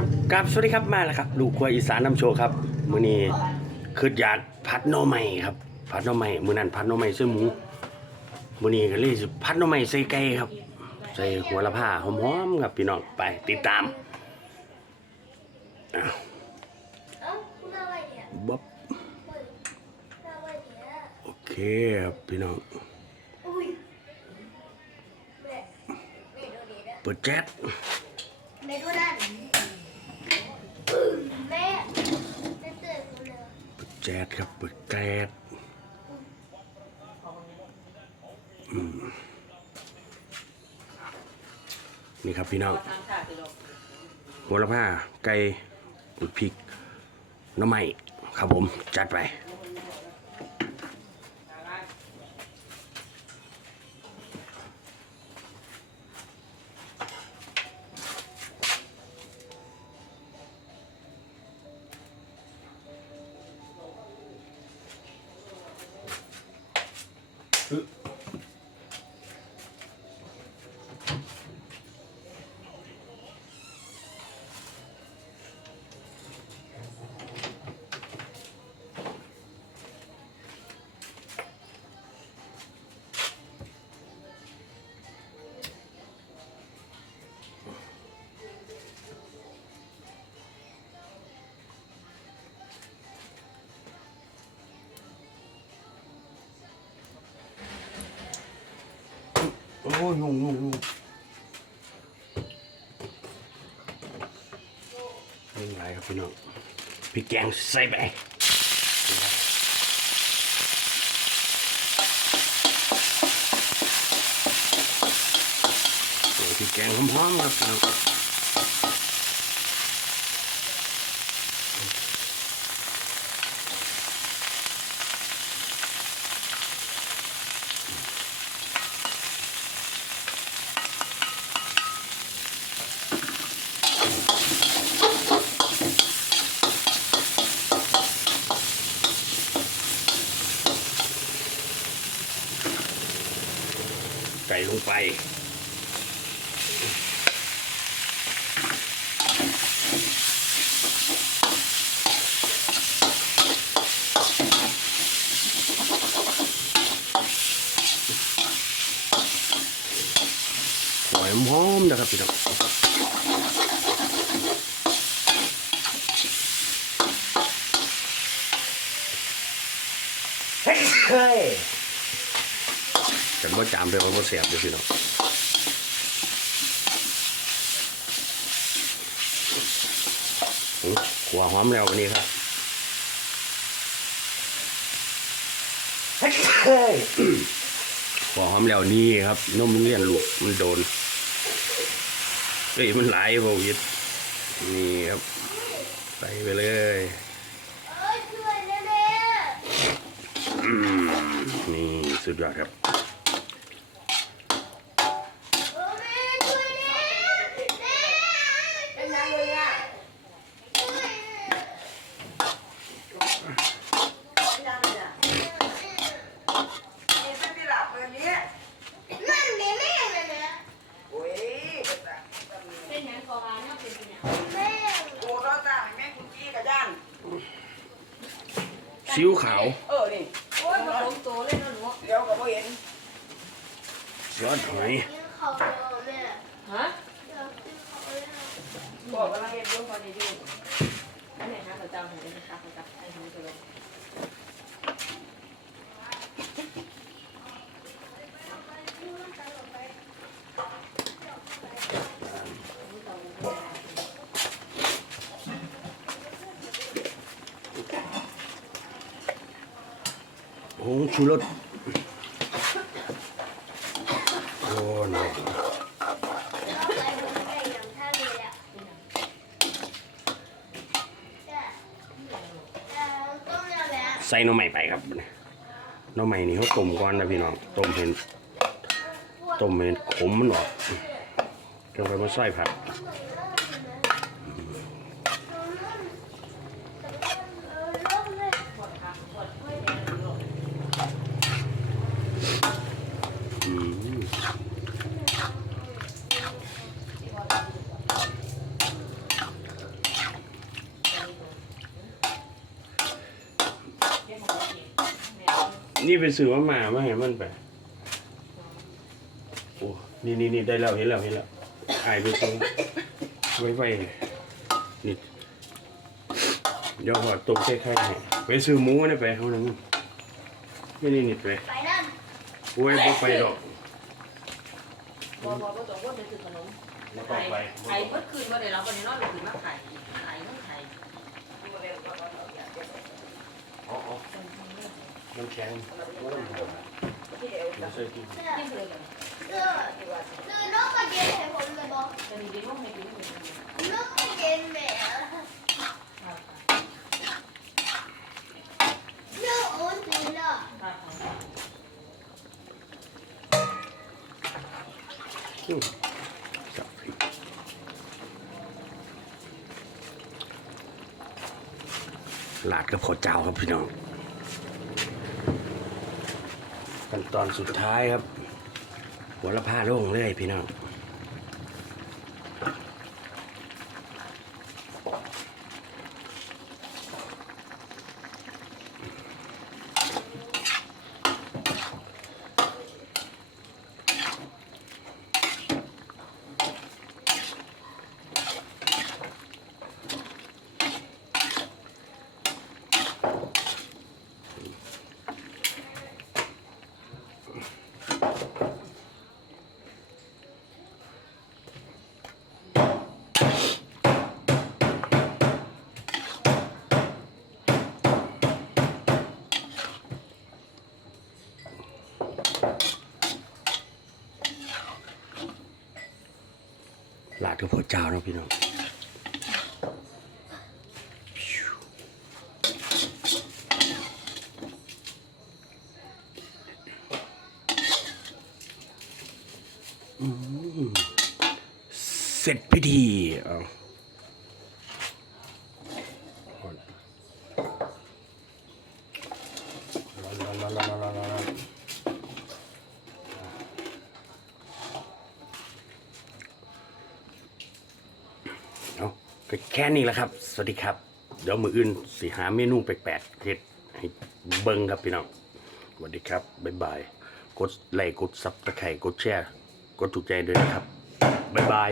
ครับกราบสวัสดีครับมาแล้วครับ ลูกครัวอีสานน้ำโชว์ครับมื้อนี้คืออยากพัดหน่อไม้ครับพัดหน่อไม้มื้อนั้นพัดหน่อไม้ใส่หมูมื้อนี้ก็เลยสิพัดหน่อไม้ใส่ไก่ครับ ใส่หัวละผ้าหอมๆครับพี่น้องไปติดตามอ้าวเอ้าคุณเอาไว้เนี่ยบ๊อบอุ้ยเอาไว้เนี่ยโอเคครับพี่น้องอุ้ยแม่แม่ดูดีนะเปิดแจ๊สแม่ดูนั่นอืมแม่แม่ตื่นกูเลย เปิดแจ๊สครับเปิดแก๊สอืมนี่ครับพี่น้องหัวละผ้าไก่อุดพริกน้ำไม้ครับผม จัดไป う โอ้ยงงงงงนี่ไรครับพี่น้องพี่แกงใส่ไปพี่แกงหอมๆครับ ไก่ลงไป หอยหอมๆนะครับพี่น้องเฮ้ยเฮ้ย แต่ว่าจามไปว่าบ่เสียบเดี๋ยวพี่น้องอื้อหัวหอมแล้ววันนี้ครับเฮ้ยเฮ้ยพอหอมแล้วนี่ครับนมโรงเรียนลูกมันโดนเฮ้ยมันหลายโบวิดนี่ครับใส่ไปเลยเอ้ยช่วยนะแม่อืมนี่สุดยอดครับ เออแม่ช่วยนะแม่ เป็นไงเลยอะ ช่วยนะ เป็นยังไงอะนี่เป็นที่หลับเลยนี้ นั่นแม่แม่นะแม่ โอ้ย เป็นหยังกอว่าเนาะเป็นหยัง แม่ โอ้เราต่างแม่คุณจี้กับย่าน ซิ้วขาวเออนี่โอ้ยบ่ลงโตเลยเนาะหนูเดี๋ยวก็บ่เห็นยอดหอยกินข้าวแล้วแม่ฮะอยากกินข้าวแล้วบอกกำลังเห็นอลยู่งพอดีอยู่อันไหนคะพระเจ้าให้ได้นะคะพระเจ้าให้ทำตัวลง ผงชูรสโอ้หน่อย่างท่าเลยอะจ้ะจ้ะต้มยำแล้วใส่หน้ำใหม่ไปครับน้ำใหม่นี่เขาต้มก่อนนะพี่น้องต้มเห็นต้มเห็นขมมันออกก็ไปมาใส่ผัด นี่ไปซื้อมาหมามาให้มันไปโอ้นี่นี่นี่ได้แล้วเห็นแล้วเห็นแล้วอายไปตรงไว้ไว้นี่เดี๋ยวหอดตกใส่ไข่ให้ไปซื้อหมูนี่ไปเขานั่นนี่นี่นี่ไปไปนั่นโอ้ยบ่ไปดอกบอบอบอต้องวนไปซื้อขนมบ่ต้องไปไข่เมื่อคืนวันไหนเราวันนี้นอนหรือคืนมาไข่ไข่ต้องไข่ อ๋ออ๋อ มันแข็งเดี๋ยวใส่กินยิ่งเลยกันคือคือนกมาเย็นให้ผมเลยบอะมีดีมากในปีนี้นกมาเย็นแหม่นดีเนาะอืมจับพริก ลาดกับข้าวเจ้าครับพี่น้อง ขั้นตอนสุดท้ายครับหัวละผ้าโล่งเลยพี่น้องาดกับพ่อเจ้านะพี่น้องเสร็จพิธีเอาร้อนร้อนร้อนร้อนร้อนร้อนร้อนเอาก็แค่นี้แหละครับ สวัสดีครับ เดี๋ยวมืออื่นสีหาเมนูแปลกๆเฮ็ดให้เบิ้งครับพี่น้อง สวัสดีครับบ๊ายบาย กดไลค์กดซับตะไคร่กดแชร์ กดถูกใจด้วยนะครับบ๊ายบาย